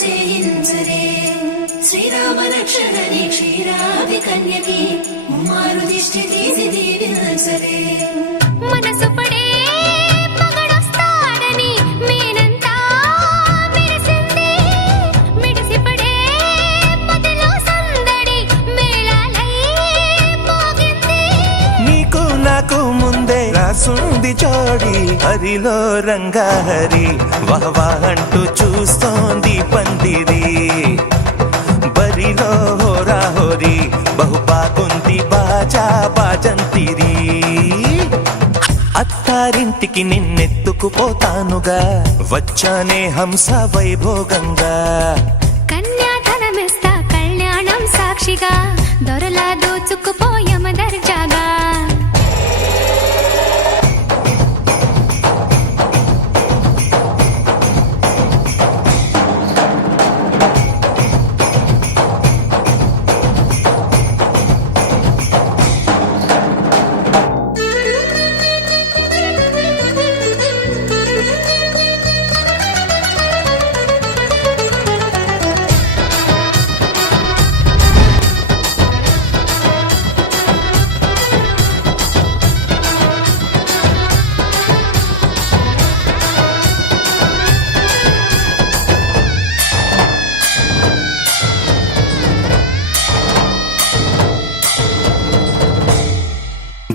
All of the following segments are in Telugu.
చేయించరే శ్రీరామ రక్షణని క్షీరాది కన్యకి ముమ్మారు దిష్టి తీసి దీవించరే మనసు పడే మగడొస్తాడని మేనంతా మెరిసింది మిడిసిపడే మదిలో సందడి మేళాలై మోగింది నీకు నాకు ముందే రాసుంది జోడి హరిలో రంగాహరి వహవా అంటూ చూస్తోంది పందిరి బరిలో హోరాహోరి బహుబాగుంది బాజా బాజంతిరి అత్తారింటికి నిన్నెత్తుకుపోతానుగా వచ్చానే హంస వైభోగంగా కన్యాధనమిస్తా కళ్యాణం సాక్షిగా దొరలా దోచుకుపోయమ దర్జాగా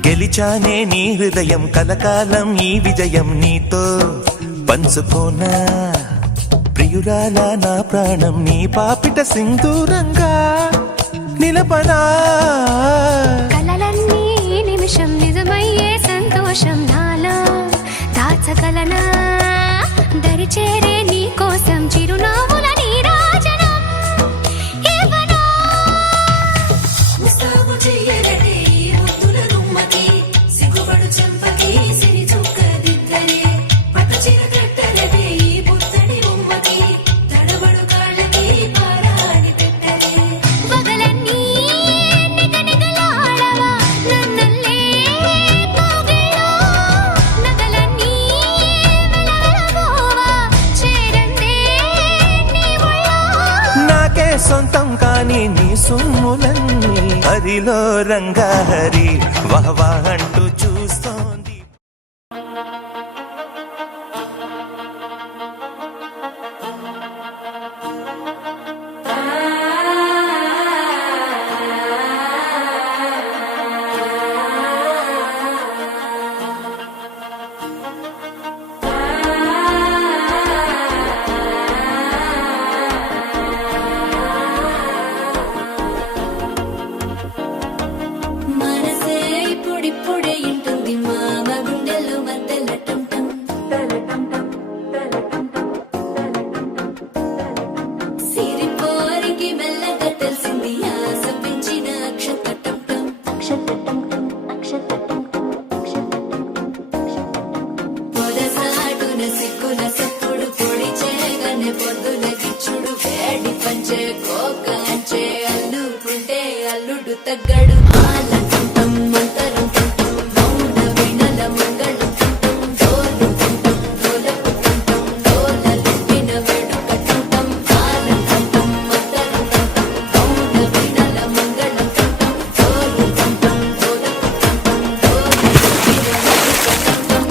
గెలిచానే నీ హృదయం కలకాలం ఈ విజయం నీతో పంచుకోనా ప్రియురాలా నా ప్రాణం నీ పాపిట సింధూరంగా నిలపనా కలలన్నీ నిమిషం నిజమయ్యే సంతోషం నాలో దాచగలనా దరిచేరే నీ కోసం చిరునవ్వుల నీరాజనం ఇవ్వనా ముస్తాబు చెయ్యరటే ఈ ముద్దుల గుమ్మకి సిగ్గుపడు చెంపకి సిరి చుక్క దిద్దరే పట్టు చీర కట్టరటే ఈ బుత్తడి బొమ్మకి తడబడు కాళ్ళకి పారాని పెట్టరే పగలన్నీ నిగనిగలాడవా నన్నల్లే కోగిలో నగలన్నీ వెలవెలబోవా చేరందే నీ ఒళ్ళో నాకే సొంతం కాని నీ సొమ్ములన్నీ హరిలో రంగాహరి వహవా అంటూ చూస్తోంది మనసే ఇప్పుడిప్పుడే ఇంటుంది మామ గుండెల్లో మధ్యల టంటం సిరిపోరికి మెల్లగా తెలిసింది ఆశ పెంచిన పొదసాటున సిక్కుల సప్పుడు పొడి చేయగానే పొద్దుల గిచ్చుడు వేడి పంచే కోకంచే అల్లుకుంటే అల్లుడు తగ్గడు ఆలంటం మంతరం టుంటం మౌన వినల మంగళం టుంటం డోలు టుంటం డోలకు టుంటం డోలలిపిన వేడుక టుంటం ఆలంటం మంతరం టుంటం మౌన వినల మంగళం టుంటం డోలు టుంటం డోలకు టుంటం డోలలిపిన వేడుక టుంటం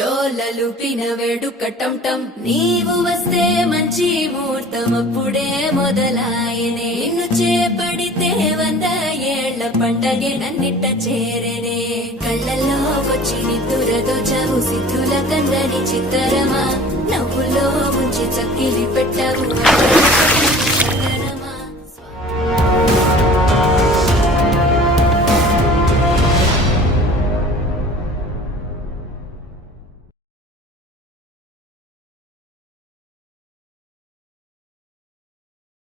డోలలుపిన వేడుక టంటం నీవు వస్తే మంచి ముహూర్తం అప్పుడే మొదలాయనే నిన్ను చేపడితే 100 ఏళ్ల పండగే నన్నిట్ట చేరనే కళ్ళల్లో వచ్చి నిద్దురదో చవు సిద్ధుల కందని చిత్తరమా నవ్వులో ముంచి చక్కిలి పెట్టవు